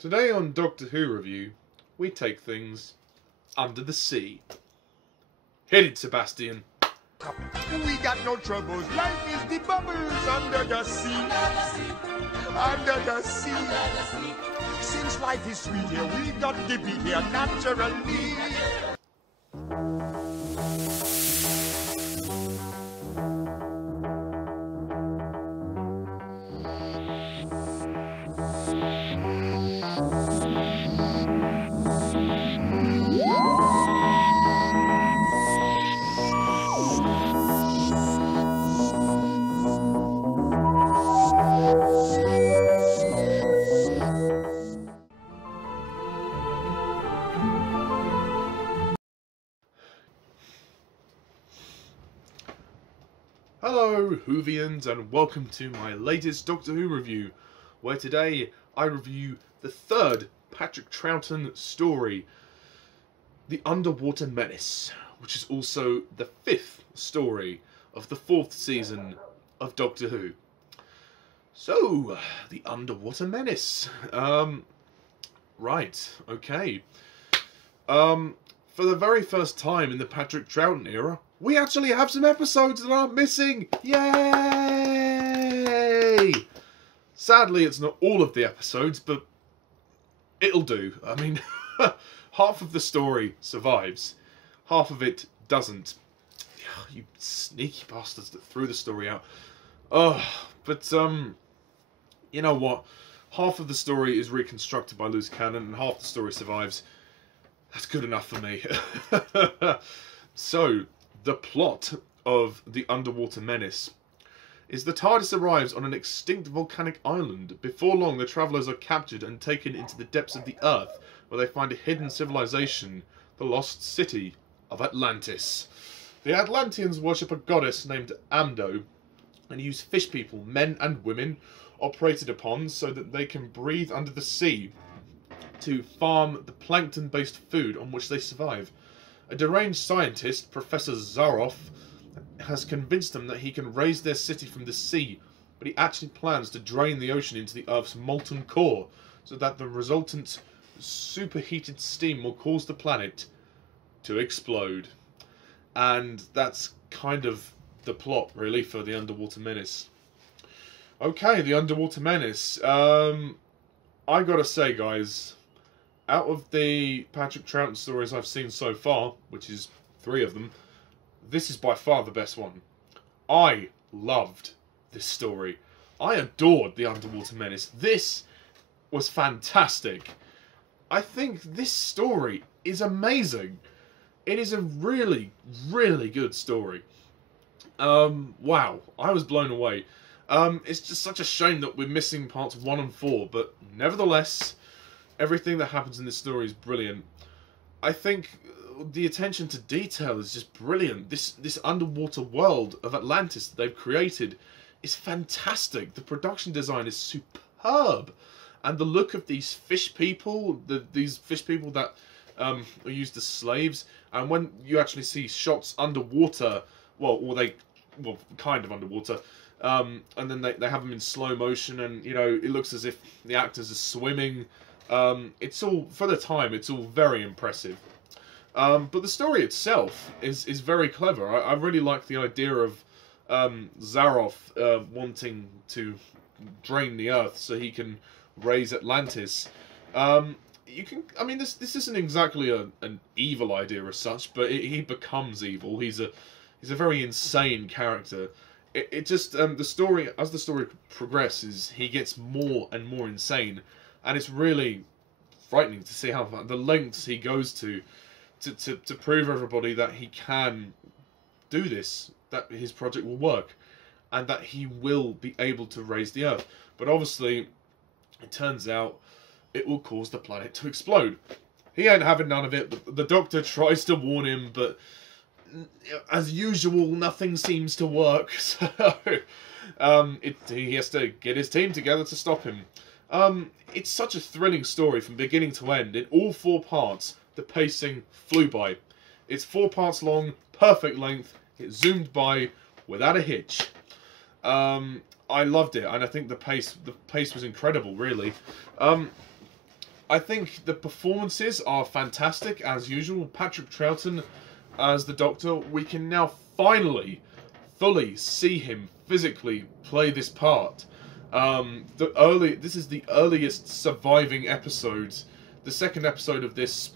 Today on Doctor Who Review, we take things under the sea. Hit it, Sebastian. We got no troubles. Life is the bubbles under the sea. Under the sea. Since life is sweet here, we got to be here naturally. Hello, Whovians, and welcome to my latest Doctor Who review, where today I review the third Patrick Troughton story, The Underwater Menace, which is also the fifth story of the fourth season of Doctor Who. So, The Underwater Menace. Right, okay. For the very first time in the Patrick Troughton era, we actually have some episodes that aren't missing! Yay! Sadly, it's not all of the episodes, but it'll do. I mean, half of the story survives. Half of it doesn't. You sneaky bastards that threw the story out. But you know what? Half of the story is reconstructed by loose cannon, and half the story survives. That's good enough for me. So, the plot of The Underwater Menace is the TARDIS arrives on an extinct volcanic island. Before long, the travellers are captured and taken into the depths of the Earth, where they find a hidden civilization, the lost city of Atlantis. The Atlanteans worship a goddess named Amdo, and use fish people, men and women, operated upon so that they can breathe under the sea to farm the plankton-based food on which they survive. A deranged scientist, Professor Zaroff, has convinced them that he can raise their city from the sea, but he actually plans to drain the ocean into the Earth's molten core, so that the resultant superheated steam will cause the planet to explode. And that's kind of the plot, really, for The Underwater Menace. Okay, The Underwater Menace. I gotta say, guys, out of the Patrick Troughton stories I've seen so far, which is 3 of them, this is by far the best one. I loved this story. I adored The Underwater Menace. This was fantastic. I think this story is amazing. It is a really, really good story. Wow, I was blown away. It's just such a shame that we're missing parts 1 and 4, but nevertheless, everything that happens in this story is brilliant. I think the attention to detail is just brilliant. This underwater world of Atlantis that they've created is fantastic. The production design is superb. And the look of these fish people, these fish people that are used as slaves, and when you actually see shots underwater, well, kind of underwater, and then they have them in slow motion, and, you know, it looks as if the actors are swimming. It's all, for the time, it's all very impressive. But the story itself is very clever. I really like the idea of Zaroff wanting to drain the Earth so he can raise Atlantis. I mean, this isn't exactly an evil idea as such, but he becomes evil. He's a very insane character. It just the story, as the story progresses, he gets more and more insane. And it's really frightening to see how the lengths he goes to prove everybody that he can do this, that his project will work, and that he will be able to raise the Earth. But obviously, it turns out it will cause the planet to explode. He ain't having none of it. The Doctor tries to warn him, but as usual, nothing seems to work. So he has to get his team together to stop him. It's such a thrilling story from beginning to end. In all 4 parts, the pacing flew by. It's 4 parts long, perfect length. It zoomed by without a hitch. I loved it, and I think the pace was incredible, really. I think the performances are fantastic as usual. Patrick Troughton as the Doctor. We can now finally, fully see him physically play this part. This is the earliest surviving episode. The second episode of this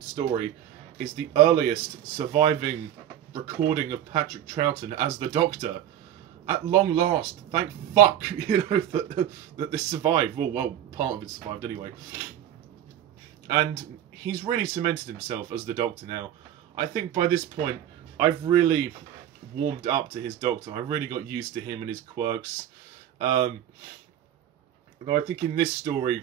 story is the earliest surviving recording of Patrick Troughton as the Doctor. At long last, thank fuck, that this survived. Well, part of it survived anyway. And he's really cemented himself as the Doctor now. I think by this point, I've really warmed up to his Doctor. I really got used to him and his quirks. Though I think in this story,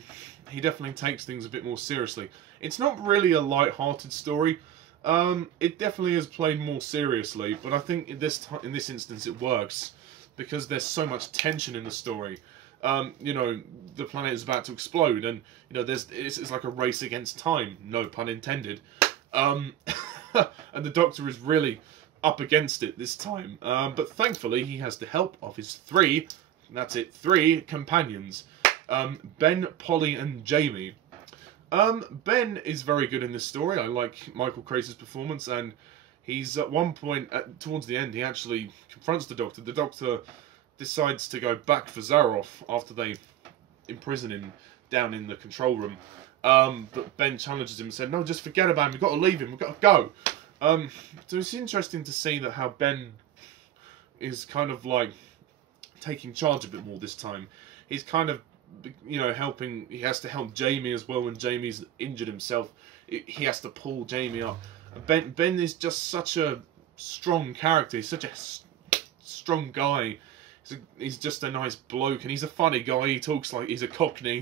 he definitely takes things a bit more seriously. It's not really a light-hearted story. It definitely is played more seriously, but I think in this instance it works because there's so much tension in the story. The planet is about to explode, and it's like a race against time, no pun intended. And the Doctor is really up against it this time. But thankfully, he has the help of his three companions, Ben, Polly, and Jamie. Ben is very good in this story. I like Michael Craze's performance, and he's at one point, towards the end, he actually confronts the Doctor. The Doctor decides to go back for Zaroff after they imprison him down in the control room. But Ben challenges him and said, "No, just forget about him. We've got to leave him. We've got to go." So it's interesting to see that how Ben is kind of like taking charge a bit more this time. He's kind of, helping. He has to help Jamie as well when Jamie's injured himself. He has to pull Jamie up. Ben is just such a strong character. He's such a strong guy. He's just a nice bloke, and he's a funny guy. He talks like he's a Cockney.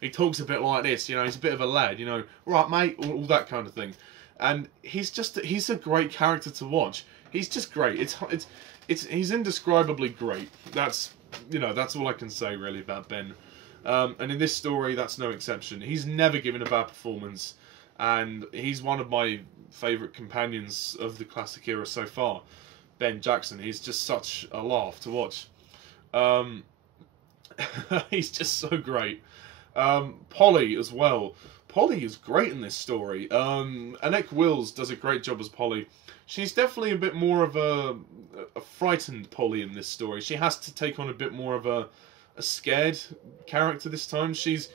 He talks a bit like this, he's a bit of a lad, right, mate, all that kind of thing. And he's a great character to watch. He's just great. He's indescribably great. That's all I can say really about Ben. And in this story, that's no exception. He's never given a bad performance, and he's one of my favourite companions of the classic era so far. Ben Jackson, he's just such a laugh to watch. He's just so great. Polly as well. Polly is great in this story. Anneke Wills does a great job as Polly. She's definitely a bit more of a frightened Polly in this story. She has to take on a bit more of a scared character this time. She's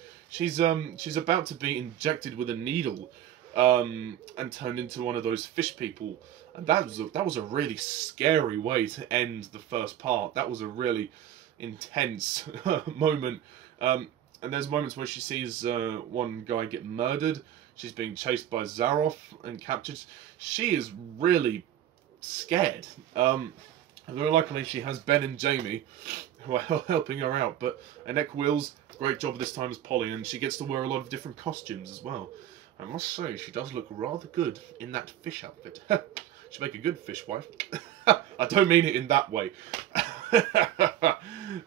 about to be injected with a needle and turned into one of those fish people. And that was a really scary way to end the first part. That was a really intense moment. And there's moments where she sees one guy get murdered. She's being chased by Zaroff and captured. She is really scared. Very luckily, she has Ben and Jamie who are helping her out. But Anneke Wills, great job this time as Polly, and she gets to wear a lot of different costumes as well. I must say, she does look rather good in that fish outfit. She'd make a good fish wife. I don't mean it in that way.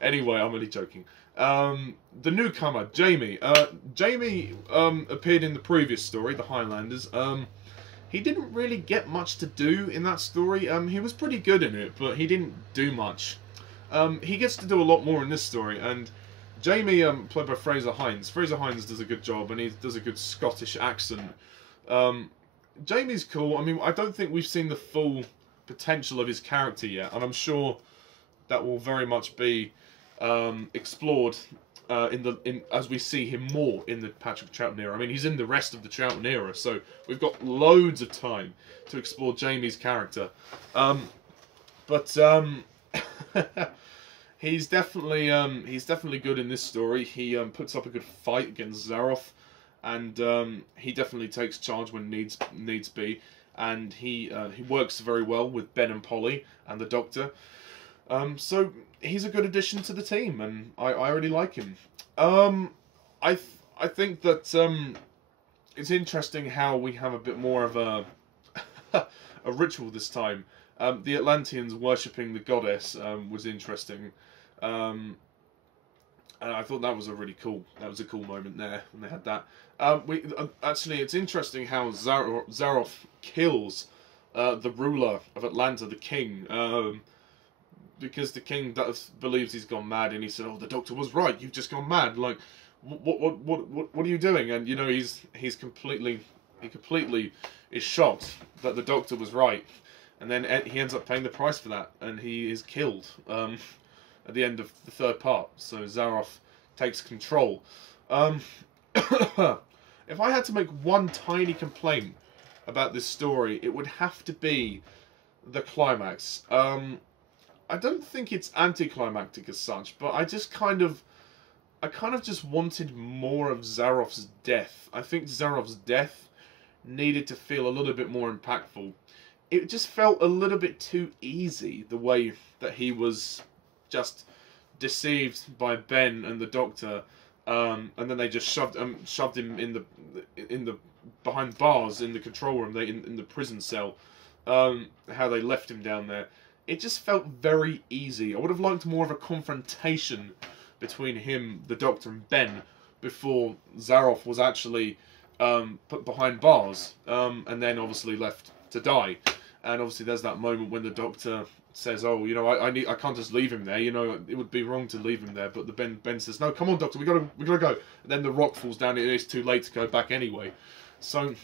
Anyway, I'm only joking. The newcomer, Jamie. Jamie appeared in the previous story, The Highlanders. He didn't really get much to do in that story. He was pretty good in it, but he didn't do much. He gets to do a lot more in this story, and Jamie, played by Frazer Hines. Frazer Hines does a good job, and he does a good Scottish accent. Jamie's cool. I mean, I don't think we've seen the full potential of his character yet, and I'm sure that will very much be explored as we see him more in the Patrick Troughton era. I mean, he's in the rest of the Troughton era, so we've got loads of time to explore Jamie's character. He's definitely good in this story. He puts up a good fight against Zaroff, and he definitely takes charge when needs be. And he works very well with Ben and Polly and the Doctor. So he's a good addition to the team, and I really like him. I think that it's interesting how we have a bit more of a a ritual this time. The Atlanteans worshipping the goddess was interesting. And I thought that was a cool moment there when they had that. Actually, it's interesting how Zaroff kills the ruler of Atlanta, the king, because the king believes he's gone mad, and he said, "Oh, the Doctor was right. You've just gone mad." Like, what are you doing? And you know, he completely is shocked that the Doctor was right, and then he ends up paying the price for that, and he is killed at the end of the third part. So Zaroff takes control. If I had to make one tiny complaint about this story, it would have to be the climax. I don't think it's anticlimactic as such, but I kind of just wanted more of Zaroff's death. I think Zaroff's death needed to feel a little bit more impactful. It just felt a little bit too easy, the way that he was just deceived by Ben and the Doctor, and then they just shoved him in the behind bars in the control room, in the prison cell. How they left him down there. It just felt very easy. I would have liked more of a confrontation between him, the Doctor, and Ben before Zaroff was actually put behind bars, and then obviously left to die. And obviously there's that moment when the Doctor says, "Oh, you know, I can't just leave him there. You know, it would be wrong to leave him there." But Ben says, "No, come on, Doctor, we gotta go." And then the rock falls down, and it's too late to go back anyway. So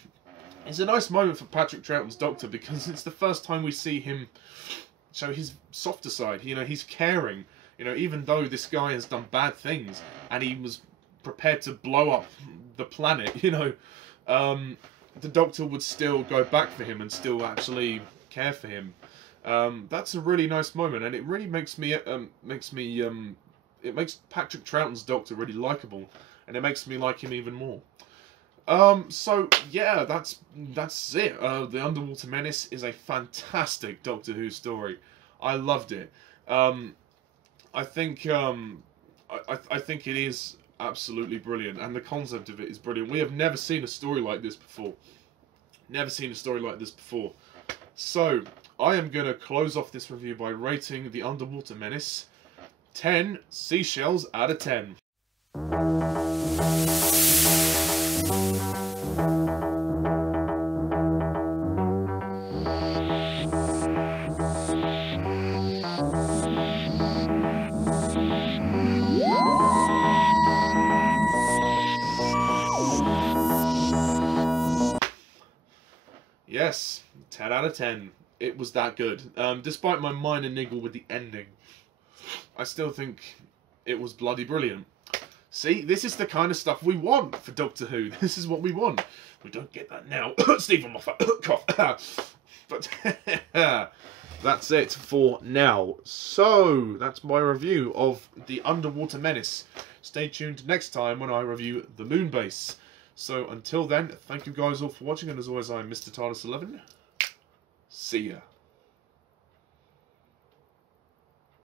it's a nice moment for Patrick Troughton's Doctor, because it's the first time we see him show his softer side. You know, he's caring. You know, even though this guy has done bad things and he was prepared to blow up the planet, you know, the Doctor would still go back for him and still actually care for him. That's a really nice moment, and it really makes Patrick Troughton's Doctor really likable, and it makes me like him even more. So yeah, that's it. The Underwater Menace is a fantastic Doctor Who story. I loved it. I think it is absolutely brilliant, and the concept of it is brilliant. We have never seen a story like this before. So I am going to close off this review by rating The Underwater Menace 10 seashells out of 10. Yes, 10 out of 10. It was that good. Despite my minor niggle with the ending, I still think it was bloody brilliant. See, this is the kind of stuff we want for Doctor Who. This is what we want. We don't get that now. Stephen Moffat, cough. But that's it for now. So, that's my review of The Underwater Menace. Stay tuned next time when I review The Moonbase. So, until then, thank you guys all for watching, and as always, I'm Mr. TARDIS11. See ya.